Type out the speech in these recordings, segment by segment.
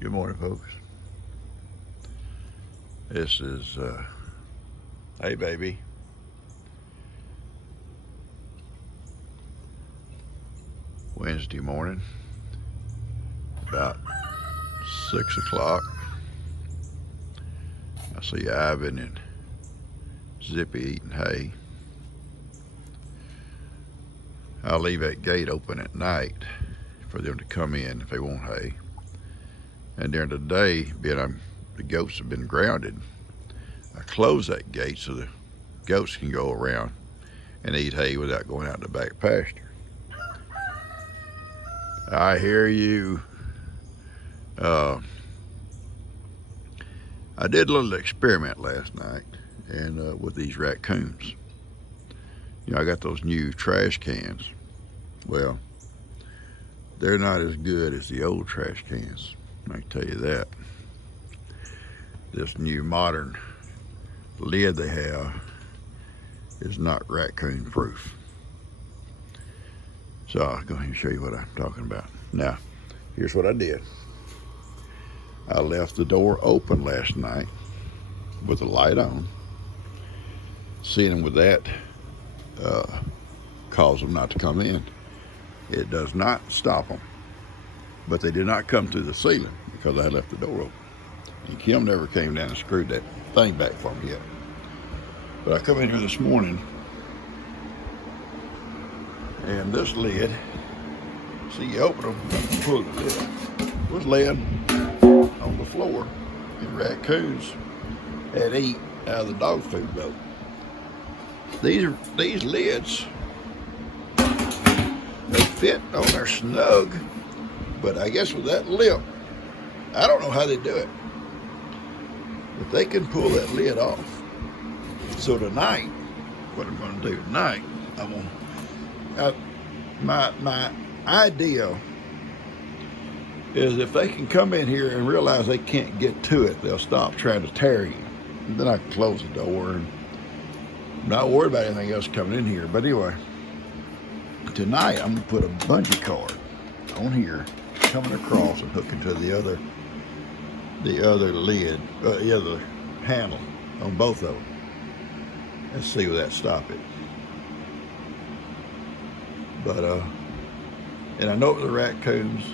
Good morning, folks. This is, hey, baby. Wednesday morning, about 6 o'clock. I see Ivan and Zippy eating hay. I'll leave that gate open at night for them to come in if they want hay. And during the day, being the goats have been grounded, I close that gate so the goats can go around and eat hay without going out in the back pasture. I hear you. I did a little experiment last night and with these raccoons. You know, I got those new trash cans. Well, they're not as good as the old trash cans, I can tell you that. This new modern lid they have is not raccoon proof. So I'll go ahead and show you what I'm talking about. Now, here's what I did. I left the door open last night with the light on. Seeing them with that caused them not to come in. It does not stop them. But they did not come through the ceiling because I left the door open. And Kim never came down and screwed that thing back for me yet. But I come in here this morning and this lid, see, you open them, pull the lid out, was laying on the floor, and raccoons had eat out of the dog food bowl. These lids, they fit on there snug, but I guess with that lip, I don't know how they do it, but they can pull that lid off. So tonight, what I'm going to do tonight, my idea is if they can come in here and realize they can't get to it, they'll stop trying to tear you. And then I can close the door and not worry about anything else coming in here. But anyway, tonight I'm gonna put a bungee cord on here, coming across and hooking to the other lid, the other handle on both of them, and see will that stop it. But and I know it was the raccoons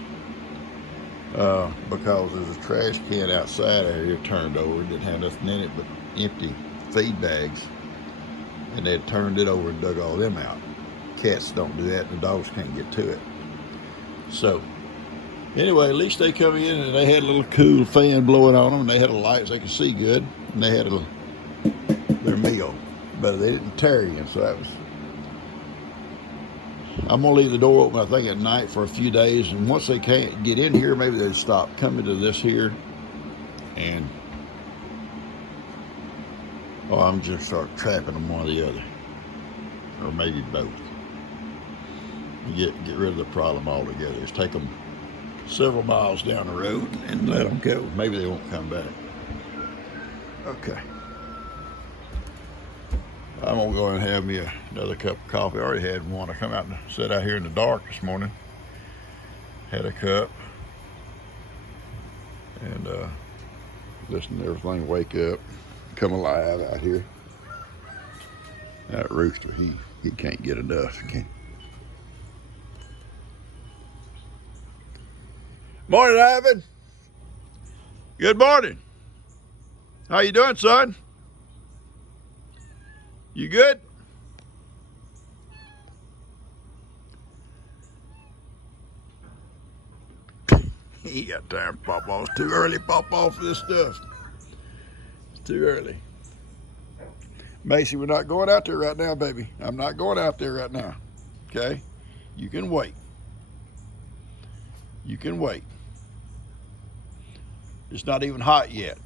because there's a trash can outside area turned over. It didn't have nothing in it but empty feed bags, and they had turned it over and dug all them out. Cats don't do that, and the dogs can't get to it. So anyway, at least they come in and they had a little cool fan blowing on them, and they had a light so they could see good, and they had their meal, but they didn't tear you. So that was. I'm gonna leave the door open, I think, at night for a few days, and once they can't get in here, maybe they'll stop coming to this here, and I'm just start trapping them one or the other, or maybe both. Get rid of the problem altogether. Just take them several miles down the road and let them go. Maybe they won't come back. Okay. I'm gonna go and have me another cup of coffee. I already had one. I come out and sat out here in the dark this morning. Had a cup and listened to everything wake up, come alive out here. That rooster, he can't get enough. He can't. Morning, Ivan. Good morning. How you doing, son? You good? He got time to pop off. It's too early to pop off for this stuff. It's too early. Macy, we're not going out there right now, baby. I'm not going out there right now. Okay? You can wait. You can wait. It's not even hot yet.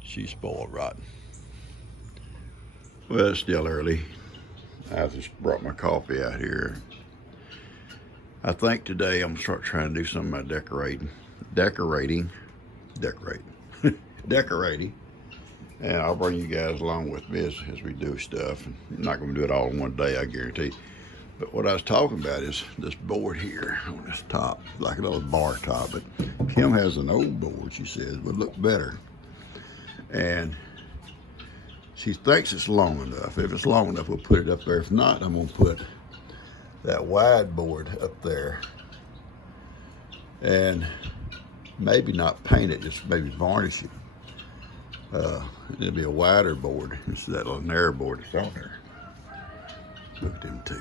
She's spoiled rotten. Well, it's still early. I just brought my coffee out here. I think today I'm gonna start trying to do some of my decorating. And I'll bring you guys along with me as we do stuff. I'm not gonna do it all in one day, I guarantee. But what I was talking about is this board here on this top, like a little bar top. But Kim has an old board, she says, would look better. And she thinks it's long enough. If it's long enough, we'll put it up there. If not, I'm gonna put that wide board up there. And maybe not paint it, just maybe varnish it. It'll be a wider board. This is that little narrow board that's on there. Look at them two.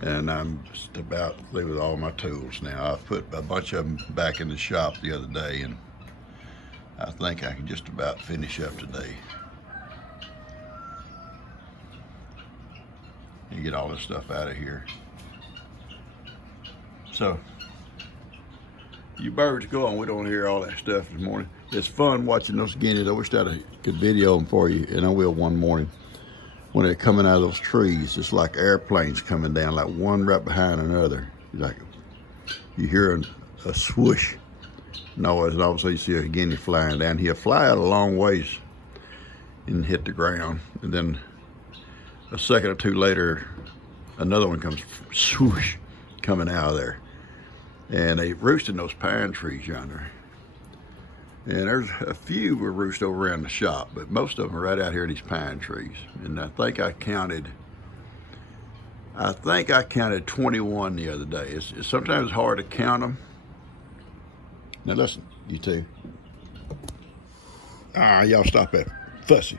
And I'm just about through with all my tools now. I put a bunch of them back in the shop the other day, and I think I can just about finish up today. And get all this stuff out of here. So, you birds go on. We don't hear all that stuff this morning. It's fun watching those guineas. I wish I could video them for you, and I will one morning. When they're coming out of those trees, it's like airplanes coming down, like one right behind another. Like you hear a swoosh noise, and all of a sudden you see a guinea flying down. He'll fly out a long ways and hit the ground, and then a second or two later, another one comes swoosh coming out of there. And they roost in those pine trees yonder. And there's a few were roost over around the shop, but most of them are right out here in these pine trees. And I think I counted 21 the other day. It's sometimes hard to count them. Now listen, you two. Y'all stop that fussy.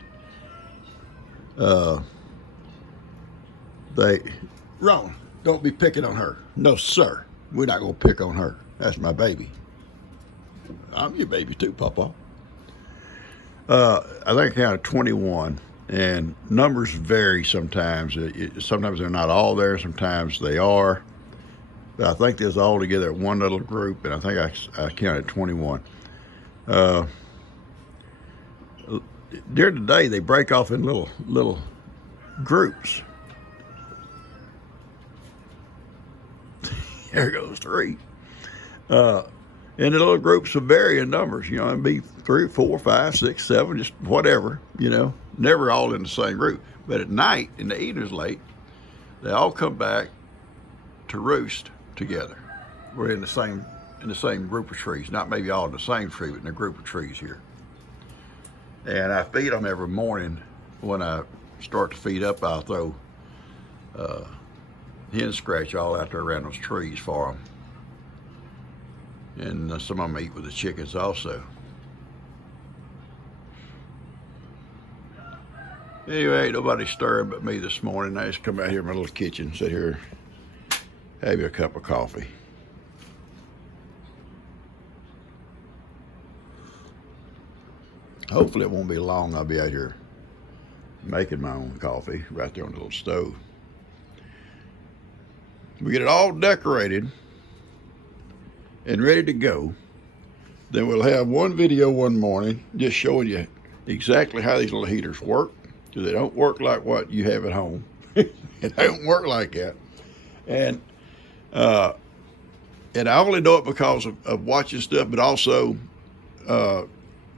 Ron, don't be picking on her. No, sir. We're not gonna pick on her. That's my baby. I'm your baby too, Papa. I think I counted 21, and numbers vary sometimes. Sometimes they're not all there, sometimes they are. But I think there's all together one little group, and I think I counted 21. During the day, they break off in little groups. There goes 3. And the little groups will vary in numbers, you know, it'd be 3, 4, 5, 6, 7, just whatever, you know, never all in the same group. But at night, in the evenings late, they all come back to roost together. We're in the same group of trees, not maybe all in the same tree, but in a group of trees here. And I feed them every morning. When I start to feed up, I'll throw hen scratch all out there around those trees for them. And some of them eat with the chickens also. Anyway, ain't nobody stirring but me this morning. I just come out here in my little kitchen, sit here, have you a cup of coffee. Hopefully it won't be long. I'll be out here making my own coffee right there on the little stove. We get it all decorated and ready to go. Then we'll have one video one morning just showing you exactly how these little heaters work, because they don't work like what you have at home. They don't work like that. And I only know it because of watching stuff, but also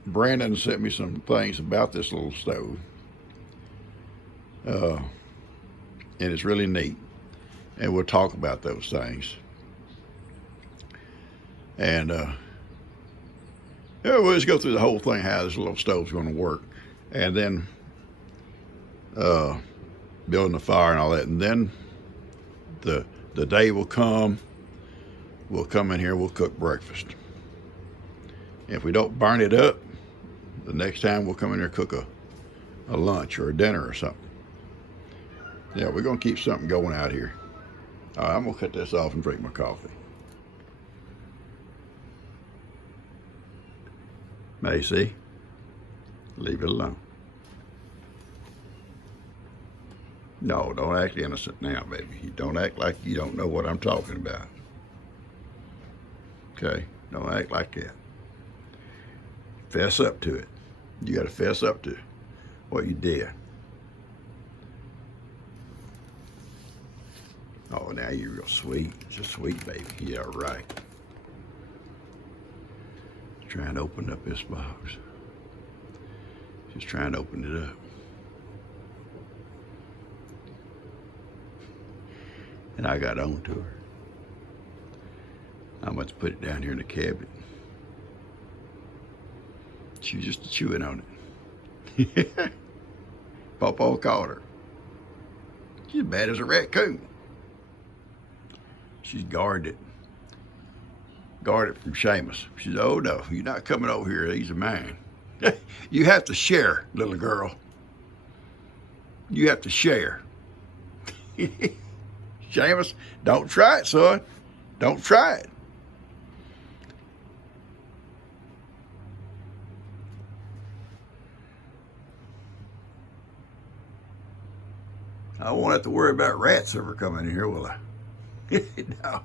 Brandon sent me some things about this little stove. And it's really neat. And we'll talk about those things. And yeah, we'll just go through the whole thing, how this little stove's going to work. And then building the fire and all that. And then the day will come, we'll come in here, we'll cook breakfast. If we don't burn it up, the next time we'll come in here and cook a lunch or a dinner or something. Yeah, we're going to keep something going out here. All right, I'm going to cut this off and drink my coffee. Macy, leave it alone. No, don't act innocent now, baby. You don't act like you don't know what I'm talking about. Okay? Don't act like that. Fess up to it. You got to fess up to what you did. Oh, now you're real sweet. Just sweet, baby. Yeah, right. Trying to open up this box. Just trying to open it up. And I got on to her. I must put it down here in the cabinet. She was just chewing on it. Pawpaw caught her. She's bad as a raccoon. She's guarded from Seamus. She said, oh no, you're not coming over here, these are mine. You have to share, little girl. You have to share. Seamus, don't try it, son. Don't try it. I won't have to worry about rats ever coming in here, will I? No,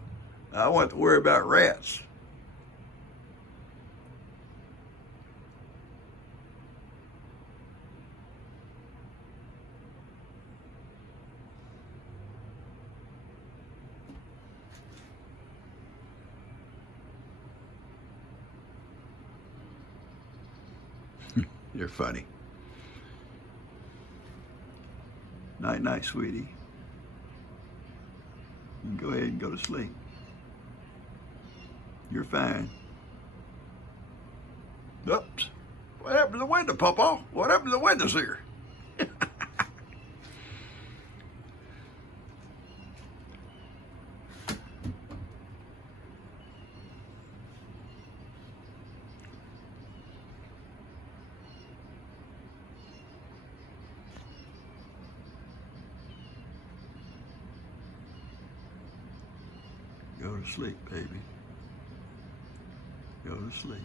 I won't have to worry about rats. You're funny. Night, night, sweetie. You can go ahead and go to sleep. You're fine. Oops. What happened to the window, Pawpaw? What happened to the windows here? Go to sleep, baby. Go to sleep.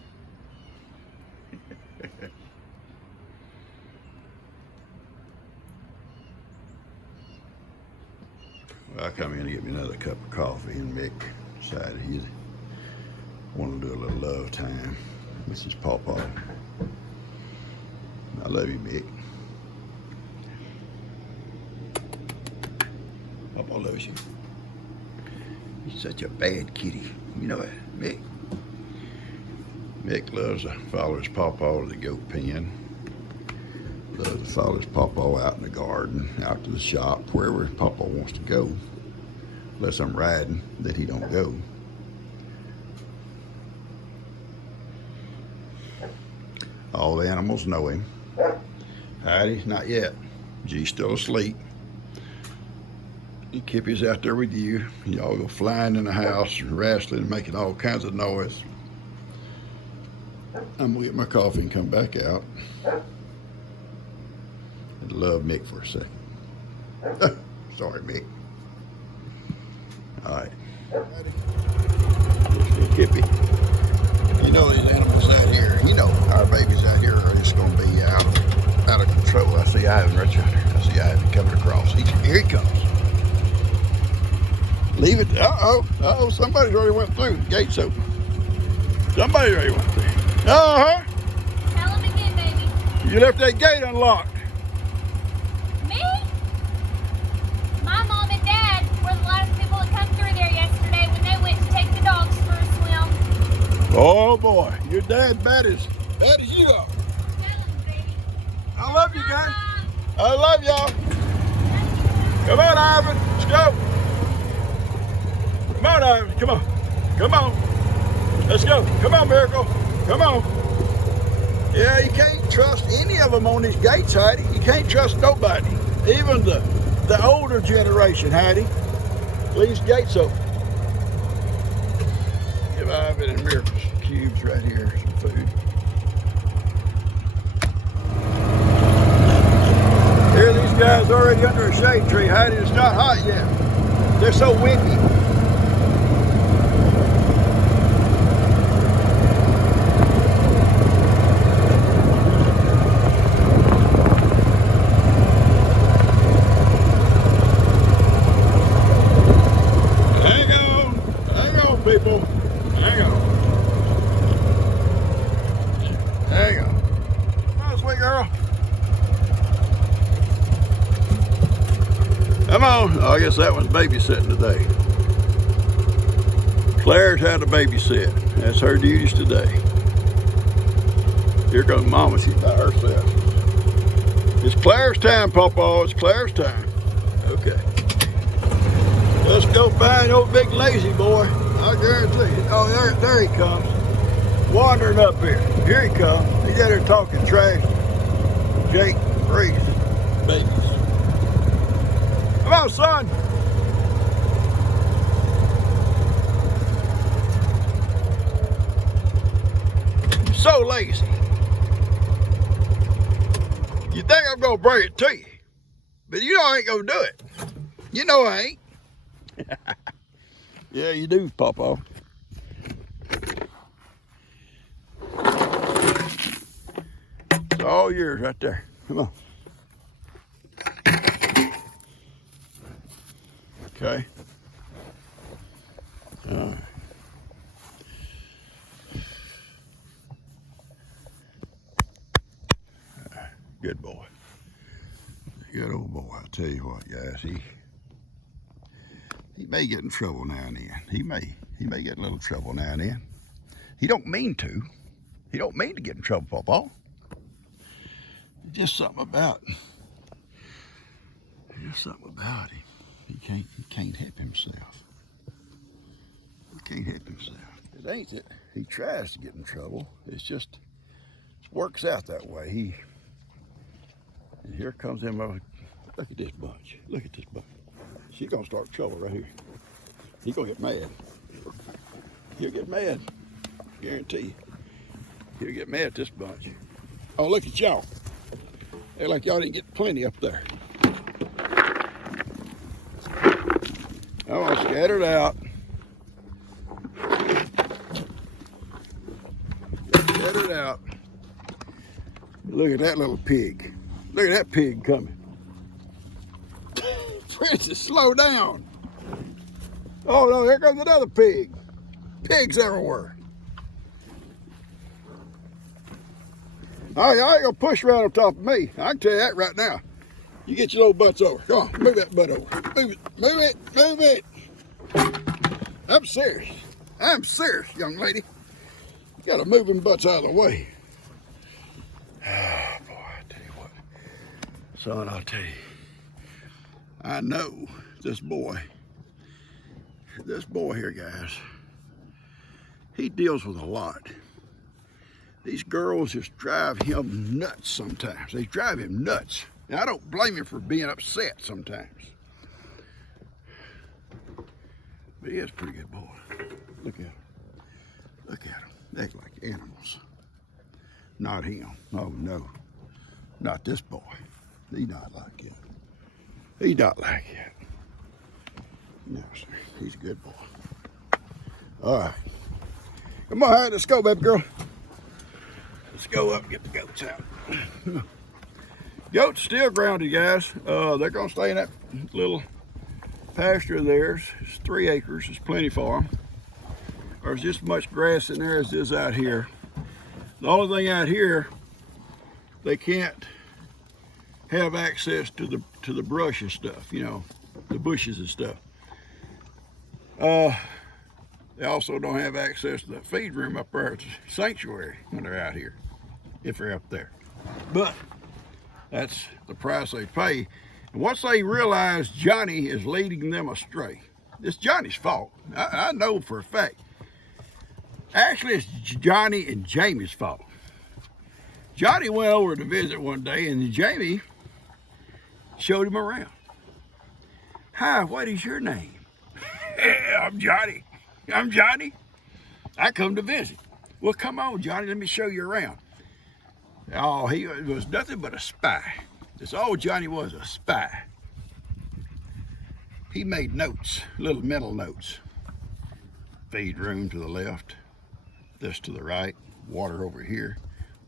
Well, I come in to get me another cup of coffee, and Mick decided he wanted to do a little love time. This is Pawpaw. I love you, Mick. Pawpaw loves you. He's such a bad kitty. You know it, Mick. Mick loves to follow his pawpaw to the goat pen. Loves to follow his pawpaw out in the garden, out to the shop, wherever his pawpaw wants to go. Unless I'm riding, that he don't go. All the animals know him. Heidi, not yet. G's still asleep. Kippy's out there with you. Y'all go flying in the house, wrestling, and making all kinds of noise. I'm gonna get my coffee and come back out. I'd love Mick for a second. Sorry, Mick. All right. Kippy. You know these animals out here, you know our babies out here are just gonna be out of control. I see Ivan right yonder. I see Ivan coming across. Here he comes. Leave it. Uh-oh. Somebody's already went through. The gate's open. Somebody already went through. Uh-huh. Tell him again, baby. You left that gate unlocked. Me? My mom and dad were the last people to come through there yesterday when they went to take the dogs for a swim. Oh, boy. Your dad's bad as you are. Tell him, baby. I love you guys. I love y'all. Come on, Ivan. Let's go. Come on, Ivan. Come on. Come on. Let's go. Come on, Miracle. Come on. Yeah, you can't trust any of them on these gates, Heidi. You can't trust nobody. Even the older generation, Heidi. Leaves gates open. Give Ivan and Miracle some cubes right here, some food. Here these guys already under a shade tree, Heidi. It's not hot yet. They're so windy. People, hang on. Hang on. Come on, sweet girl. Come on. Oh, I guess that one's babysitting today. Claire's had to babysit. That's her duties today. Here comes Mama. She's by herself. It's Claire's time, Pawpaw. It's Claire's time. Okay. Let's go find old big lazy boy. I guarantee you. Oh, there he comes. Wandering up here. Here he comes. He's out here talking trash. Jake Reese babies. Come on, son. You're so lazy. You think I'm gonna bring it to you, but you know I ain't gonna do it. You know I ain't. Yeah, you do, Papa. It's all yours right there. Come on. Okay. All right. Good boy. Good old boy. I tell you what, guys, he may get in trouble now and then. He may get in a little trouble now and then. He don't mean to. He don't mean to get in trouble, Papa. Just something about him. Just something about him. He can't help himself. He can't help himself. It ain't that he tries to get in trouble. It's just it works out that way. And here comes him over. Look at this bunch. Look at this bunch. She's gonna start trouble right here. He's gonna get mad. He'll get mad. Guarantee you. He'll get mad at this bunch. Oh, look at y'all. They're like y'all didn't get plenty up there. I'm gonna scatter it out. Scatter it out. Look at that little pig. Look at that pig coming. Princess, slow down. Oh no, here comes another pig. Pigs everywhere. Y'all ain't gonna push right on top of me. I can tell you that right now. You get your little butts over. Come on, move that butt over. Move it, move it, move it. I'm serious. I'm serious, young lady. You gotta move them butts out of the way. Oh, boy, I tell you what. Son, I'll tell you. I know this boy here, guys, he deals with a lot. These girls just drive him nuts sometimes. They drive him nuts. Now, I don't blame him for being upset sometimes. But he is a pretty good boy. Look at him. Look at him. They act like animals. Not him. Oh, no. Not this boy. He's not like him. He's not like him. No, sir. He's a good boy. All right. Come on, Harry. Let's go, baby girl. Let's go up and get the goats out. Goats still grounded, guys. They're going to stay in that little pasture of theirs. It's 3 acres. It's plenty for them. There's just as much grass in there as there is out here. The only thing out here, they can't have access to the brush and stuff, you know, the bushes and stuff. They also don't have access to the feed room up there at the sanctuary when they're out here, if they're up there. But that's the price they pay. And once they realize Johnny is leading them astray, it's Johnny's fault. I know for a fact. Actually, it's Johnny and Jamie's fault. Johnny went over to visit one day, and Jamie showed him around. Hi, what is your name? I'm Johnny. I'm Johnny. I come to visit. Well, come on, Johnny, let me show you around. Oh, he was nothing but a spy. That's all Johnny was, a spy. He made notes, little mental notes. Feed room to the left, this to the right, water over here.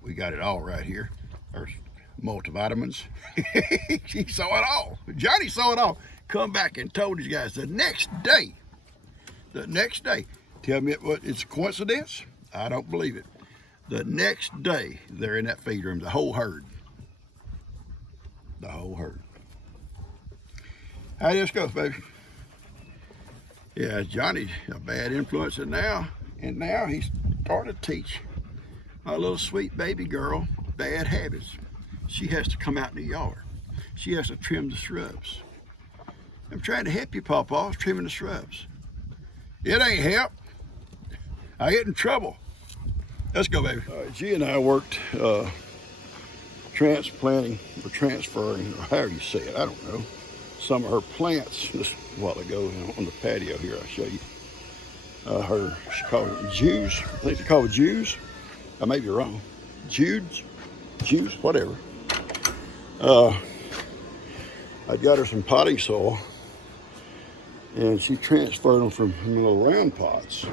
We got it all right here. There's multivitamins. He saw it all. Johnny saw it all. Come back and told his guys the next day. Tell me it's a coincidence? I don't believe it. The next day, they're in that feed room, the whole herd. The whole herd. How this goes, baby? Yeah, Johnny's a bad influence and now he's starting to teach my little sweet baby girl bad habits. She has to come out in the yard. She has to trim the shrubs. I'm trying to help you, Pawpaw. I was trimming the shrubs. It ain't help. I get in trouble. Let's go, baby. All right, G and I worked transplanting or transferring, or however you say it, I don't know, some of her plants just a while ago on the patio here. I'll show you. She called it Jews. I think they call it Jews. I may be wrong. Jews, whatever. I got her some potting soil, and she transferred them from little round pots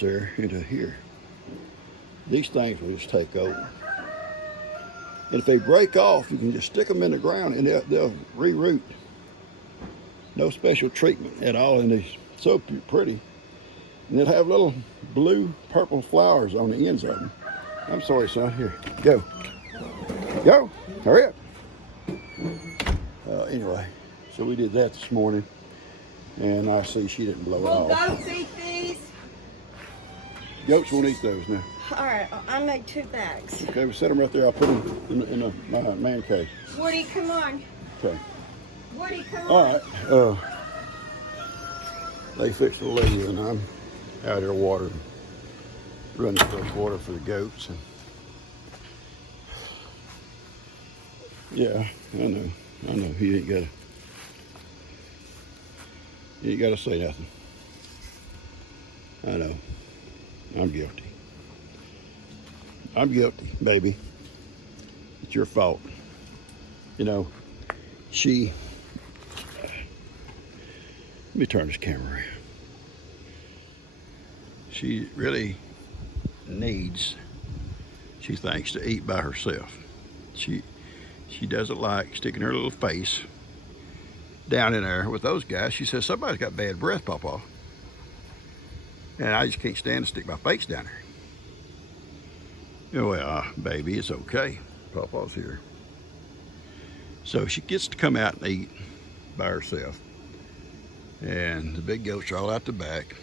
there into here. These things will just take over. And if they break off, you can just stick them in the ground and they'll reroot. No special treatment at all, and they're so pretty. And they'll have little blue, purple flowers on the ends of them. I'm sorry, son. Here, go. Go, hurry up. Anyway, so we did that this morning, and I see she didn't blow it Will off. goats eat these? Goats won't eat those now. All right, I made 2 bags. Okay, we set them right there. I'll put them in my man cave. Woody, come on. Okay. Woody, come All on. right. They fixed the lady, and I'm out here watering, running the water for the goats. And yeah, I know. You ain't gotta say nothing. I know. I'm guilty, baby. It's your fault. You know, let me turn this camera around. She really needs, she thinks, to eat by herself. She doesn't like sticking her little face down in there with those guys. She says, somebody's got bad breath, Pawpaw. And I just can't stand to stick my face down there. Well, baby, it's okay. Pawpaw's here. So she gets to come out and eat by herself. And the big goats are all out the back.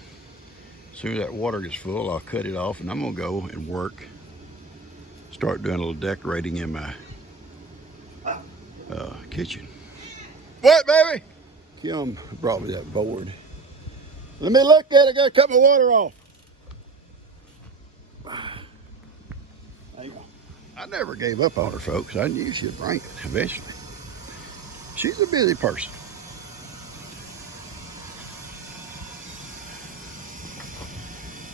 As soon as that water gets full, I'll cut it off, and I'm gonna go and work, start doing a little decorating in my kitchen. What, baby? Kim brought me that board. Let me look at it. I gotta cut my water off. I never gave up on her, folks. I knew she'd bring it eventually. She's a busy person.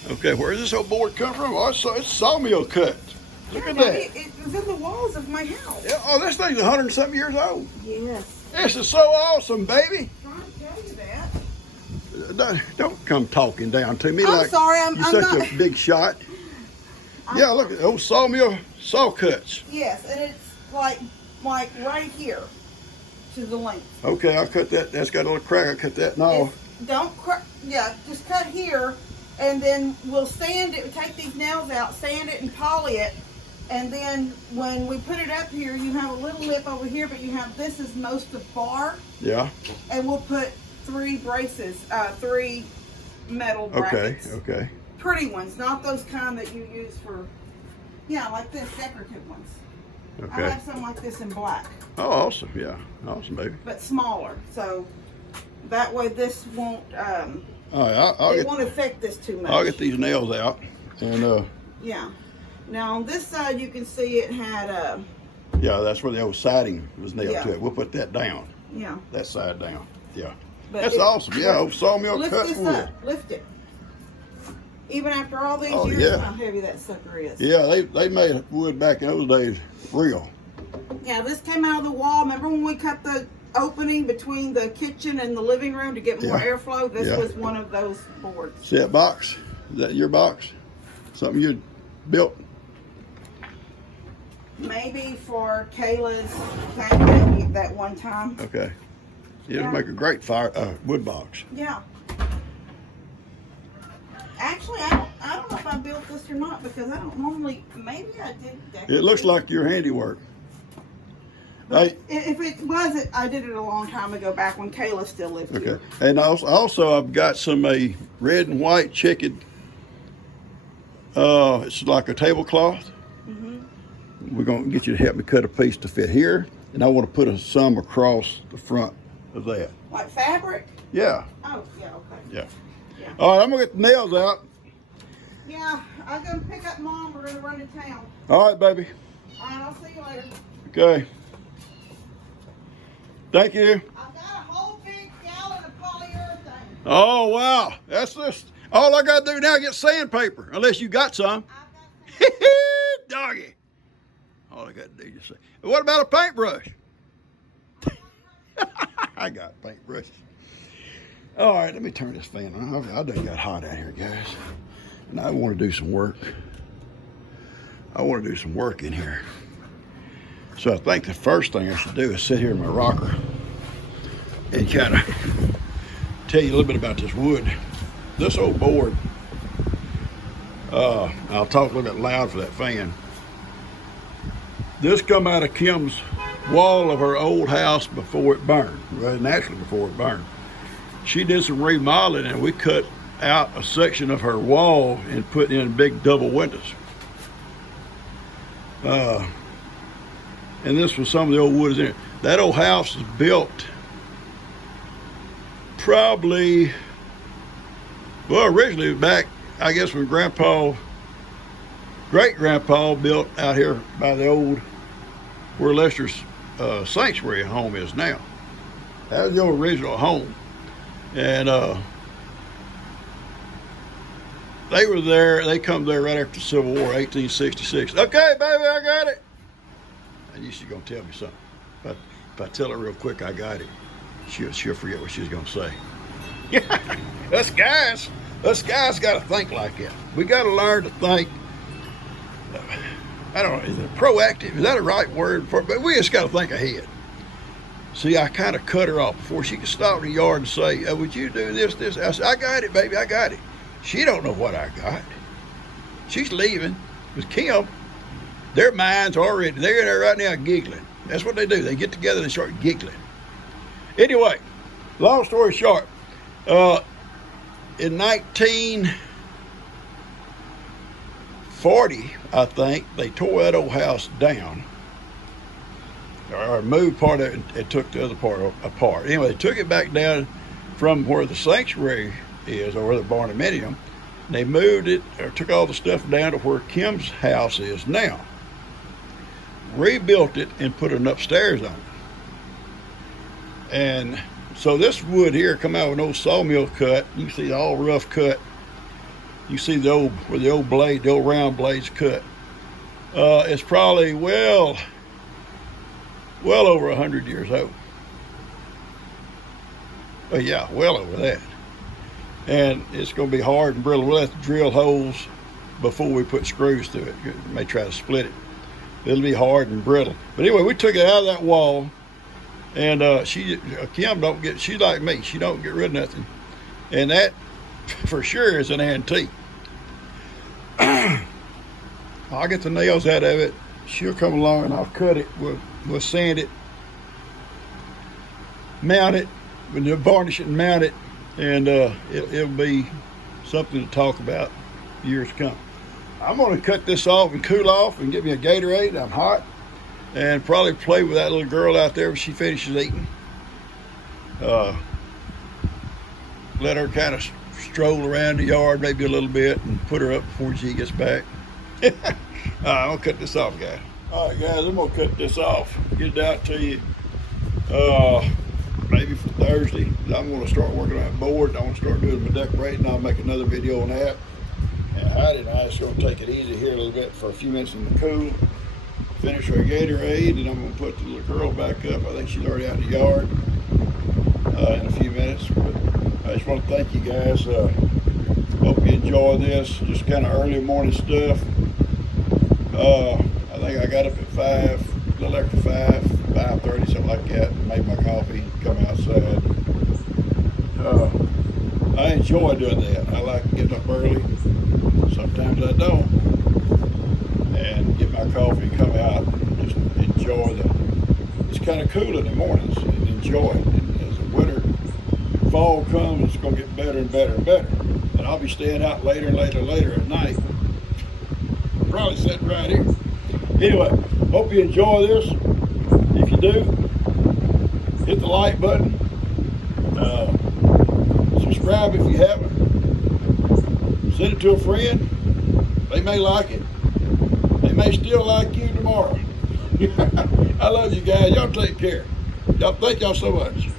Okay, where does this old board come from? Oh, it's sawmill cut. Look at that. It was in the walls of my house. Yeah, oh, this thing's 100 and something years old. Yes. This is so awesome, baby. I'm trying to tell you that. Don't come talking down to me I'm like sorry, I'm you're such not. a big shot. Yeah, look at those sawmill saw cuts. Yes, and it's like right here to the length. Okay, I'll cut that. That's got a little crack. I'll cut that now. Just cut here, and then we'll sand it, take these nails out, sand it and poly it, and then when we put it up here, you have a little lip over here, but you have, this is most of bar, Yeah. and we'll put 3 braces, 3 metal brackets. Okay. Pretty ones, not those kind that you use for, like this, decorative ones. I Okay. have some like this in black, Oh, awesome. Yeah. Awesome, baby. but smaller, so that way this won't, All right, it won't affect this too much. I'll get these nails out, and Yeah. Now on this side, you can see it had yeah, that's where the old siding was nailed Yeah. to it. We'll put that down, yeah. that side down. Yeah. But That's awesome. Yeah, old sawmill Lift cut this wood. up. Lift it. Even after all these Oh, years, yeah. how heavy that sucker is. Yeah, they made wood back in those days real. Yeah, this came out of the wall. Remember when we cut the opening between the kitchen and the living room to get more Yeah. airflow? This Yeah. was one of those boards. See that box? Is that your box? Something you built? Maybe for Kayla's cabinet that one time. Okay. It'll Yeah. make a great wood box. Yeah. Actually, I don't know if I built this or not because I don't normally. Maybe I did. It looks like your handiwork. Hey, If it wasn't, I did it a long time ago, back when Kayla still lived okay. here. And also I've got a red and white checkered. It's like a tablecloth. Mm-hmm. We're gonna get you to help me cut a piece to fit here, And I want to put some across the front of that. Like fabric? Yeah, Oh, yeah, okay. yeah. Yeah. All right, I'm gonna get the nails out. Yeah, I'm gonna pick up Mom. We're gonna run to town. All right, baby. All right, I'll see you later. Okay. Thank you. I've got a whole big gallon of polyurethane. Oh, wow. That's just, all I got to do now is get sandpaper, unless you got some. I've got some. Doggy. All I got to do is say, what about a paintbrush? I got paintbrushes. All right, let me turn this fan on. I done got hot out here, guys. And I want to do some work. I want to do some work in here. So I think the first thing I should do is sit here in my rocker and kind of tell you a little bit about this wood. This old board, I'll talk a little bit loud for that fan. This come out of Kim's wall of her old house before it burned. Well, naturally before it burned. She did some remodeling and we cut out a section of her wall and put in big double windows. And this was some of the old wood in it. That old house was built probably, well, originally back, I guess, when great-grandpa built out here by the old, where Lester's sanctuary home is now. That was the original home. And they were there, they come there right after the Civil War, 1866. Okay, baby, I got it. I knew she was gonna tell me something. But if I tell her real quick I got it, she'll forget what she's gonna say. Us guys gotta think like that. We gotta learn to think, I don't know, is it proactive? Is that a right word? But we just gotta think ahead. See, I kind of cut her off before she could stop in the yard and say, would you do this? I said, I got it, baby, I got it. She don't know what I got. She's leaving with Kim. Their minds already, they're in there right now giggling. That's what they do. They get together and start giggling. Anyway, long story short, in 1940, I think, they tore that old house down, or moved part of it and took the other part apart. Anyway, they took it back down from where the sanctuary is, or where the barnuminium. They moved it, or took all the stuff down to where Kim's house is now. Rebuilt it and put an upstairs on it. And so this wood here come out with an old sawmill cut. You can see all rough cut. You see the old, where the old blade, the old round blades cut. It's probably well over 100 years old. But yeah, well over that. And it's going to be hard and brittle. We'll have to drill holes before we put screws through it. We may try to split it. It'll be hard and brittle. But anyway, we took it out of that wall, and Kim don't get, she's like me, she don't get rid of nothing. And that, for sure, is an antique. I'll get the nails out of it. She'll come along and I'll cut it. We'll sand it, mount it, we'll varnish it and mount it, and it'll be something to talk about years to come. I'm going to cut this off and cool off and get me a Gatorade. I'm hot. And probably play with that little girl out there when she finishes eating. Let her kind of stroll around the yard maybe a little bit and put her up before she gets back. I'm going to cut this off, guys. All right, guys, I'm going to cut this off. Get it out to you maybe for Thursday. I'm going to start working on that board. I want to start doing my decorating. I'll make another video on that. And Heidi and I is going to take it easy here a little bit for a few minutes in the cool. Finish our Gatorade, and I'm going to put the little girl back up. I think she's already out in the yard in a few minutes. But I just want to thank you guys. Hope you enjoy this. Just kind of early morning stuff. I think I got up at 5, a little after 5:30, something like that. Made my coffee, come outside. I enjoy doing that. I like getting up early. Sometimes I don't. And get my coffee, come out, and just enjoy it's kind of cool in the mornings, and enjoy it. And as the fall comes, it's going to get better and better and better. And I'll be staying out later and later at night. Probably sitting right here. Anyway, hope you enjoy this. If you to do. Hit the like button. Subscribe if you haven't. Send it to a friend. They may like it. They may still like you tomorrow. I love you guys. Y'all take care. Y'all, thank y'all so much.